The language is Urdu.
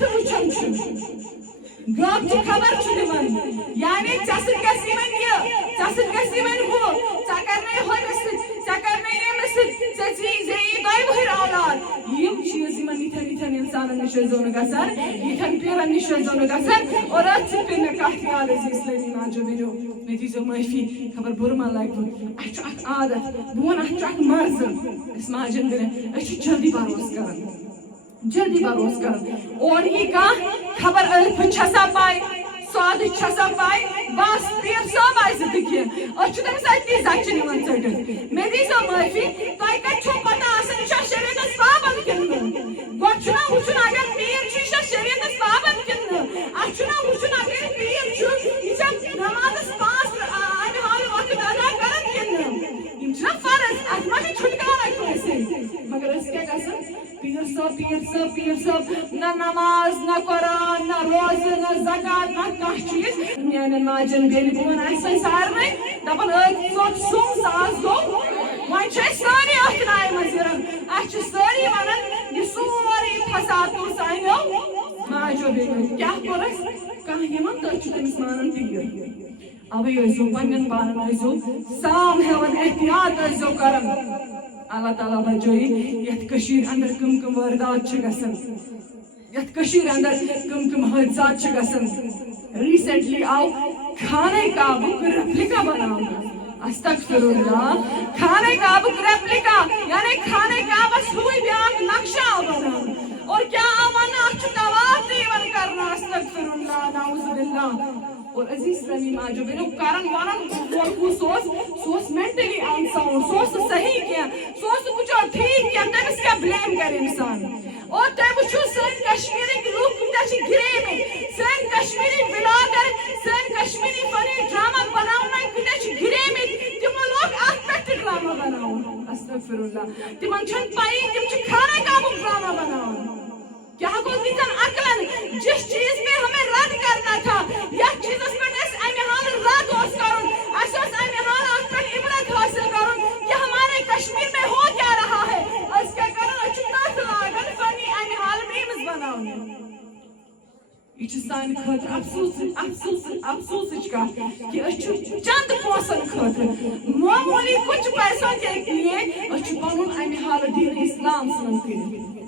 ات وچھن گام چھ خبر چھ دِوان یعنی ژسٕت گژھِ یِمن یہِ ژسٕت گژھِ یِمن ہُہ ژٕ کرنَے ہُمِس سۭتۍ ژٕ کرنَے ییٚمِس سۭتۍ ژےٚ ژےٚ دۄیہِ وٕہٕرۍ اولاد یِم چیٖز یِمن یِتھٮ۪ن اِنسانن نِش ٲسۍزیو نہٕ گژھان یِتھٮ۪ن پیٖرن نِش ٲسۍزیو نہٕ گژھان اور اتھ سۭتۍ پیٚیہِ مےٚ کتھ یاد عزیٖز اسلٲمی ماجو بیٚنیو مےٚ دیٖزیو معٲفی خبر بُرٕ ما لگوٕ اسہِ چھُ اکھ عادت بہٕ وَنہٕ اتھ چھُ اکھ مرض أسۍ ماجٮ۪ن بیٚنٮ۪ن أسۍ چھِ جلدی بروس کران جلدی بروس کران اور یی کانٛہہ خبر ٲلفہٕ چھسا پاے سوادٕچ چھسا پاے بس پیٖر صٲب آسہِ نہٕ کینٛہہ أسۍ چھِ تٔمِس أتی زچہِ نِوان ژٔٹِتھ مےٚ دیٖزیو معٲفی تۄہہِ کتہِ چھو پتہ آسان یہِ چھا شریعتس پابنٛد کِنہٕ نہٕ گۄڈٕ چھُنہ وٕچھُن اگر پیٖر چھُ یہِ چھا شریعتس پابنٛد کِنہٕ نہٕ اتھ چھُنہ وٕچھُن اگر پیٖر چھُ یہِ چھا نمازس 5 امہِ حالہٕ وقت ادا کران کِنہٕ نہٕ یِم چھِنہ فرض اتھ ما چھِ چھُٹکارا کٲنٛسہِ مگر أسۍ کیٛاہ گژھان پیٖر صٲب نہ نماز نہ قرآن نہ روزٕ نہ زکات نہ کانٛہہ چیٖز میانٮ۪ن ماجٮ۪ن بیٚنہِ بہٕ وَنہٕ اَسہِ سارنٕے دپان ٲدۍ ژوٚٹ سُم ساس گوٚو وۄنۍ چھِ أسۍ سٲری أتھۍ نایہِ منٛز یِران اَسہِ چھِ سٲری وَنان یہِ سورُے فساد کوٚر سانیو ماجو بیٚنیو کیٛاہ کوٚر اَسہِ کانٛہہ یِوان تٔتھۍ چھِ تٔمِس مانان پیٖر اوے ٲسۍزیو پننٮ۪ن پانن ٲسۍزیو سام ہٮ۪وان احتیاط ٲسۍزیو کران اللہ تعالیٰ بچٲیِن یتھ کٔشیٖرِ انٛدر کٕم وٲرۍدات چھِ گژھان یتھ کٔشیٖرِ انٛدر کٕم حٲدثات چھِ گژھان ریٖسنٹلی آو خانہ کعبُک ریپلِکا بناونہٕ استغفر اللہ خانہ کعبُک ریپلِکا یعنی خانہ کعبس ہوٕے بیٛاکھ نقشہٕ آو بناونہٕ اور کیٛاہ آو وننہٕ اتھ چھُ طواف تہِ یِوان کرنہٕ استغفر اللہ نعوذ باللہ اور عزیٖز اسلٲمی ماجو بیٚنیو کرن ونن سُہ اوس مینٹلی ان ساوُنڈ سُہ اوس نہٕ صحیح کینٛہہ سُہ اوس نہٕ بِچور ٹھیٖک کینٛہہ تٔمِس کیٛاہ بلیم کرِ اِنسان اور تُہۍ وٕچھِو سٲنۍ کشمیٖرٕکۍ لُکھ کۭتیاہ چھِ گِریمٕتۍ سٲنۍ کشمیٖری بلاگر سٲنۍ کشمیٖری فنی ڈرامہ بناونٲے کۭتیاہ چھِ گِریمٕتۍ تِمو لوگ اتھ پٮ۪ٹھ تہِ ڈرامہ بناوُن استغفر اللہ تِمن چھنہٕ پایی تِم چھِ خانہ کعبُک ڈرامہ بناوان کیا گو تیٖژن عقلن جس چیز میں ہمیں رد کرنا تھا یتھ چیزس پٮ۪ٹھ اسہِ امہِ حالہٕ رد اوس کرُن اسہِ اوس امہِ حالہٕ اتھ پٮ۪ٹھ عبرت حٲصِل کرُن کہ ہمارے کشمیر میں ہو کیا رہا ہے أسۍ کیٛاہ کران أسۍ چھِ تتھ لاگان فنی امہِ حالہٕ میٖمٕز بناونہِ یہ چھِ سانہِ خٲطرٕ افسوسٕچ کتھ کہ أسۍ چھِ چند پونٛسن خٲطرٕ معموٗلی کچھ پیسوں کے لیے أسۍ چھِ پنُن امہِ حالہٕ دیٖن اسلام ژھٕنان کٔرِتھ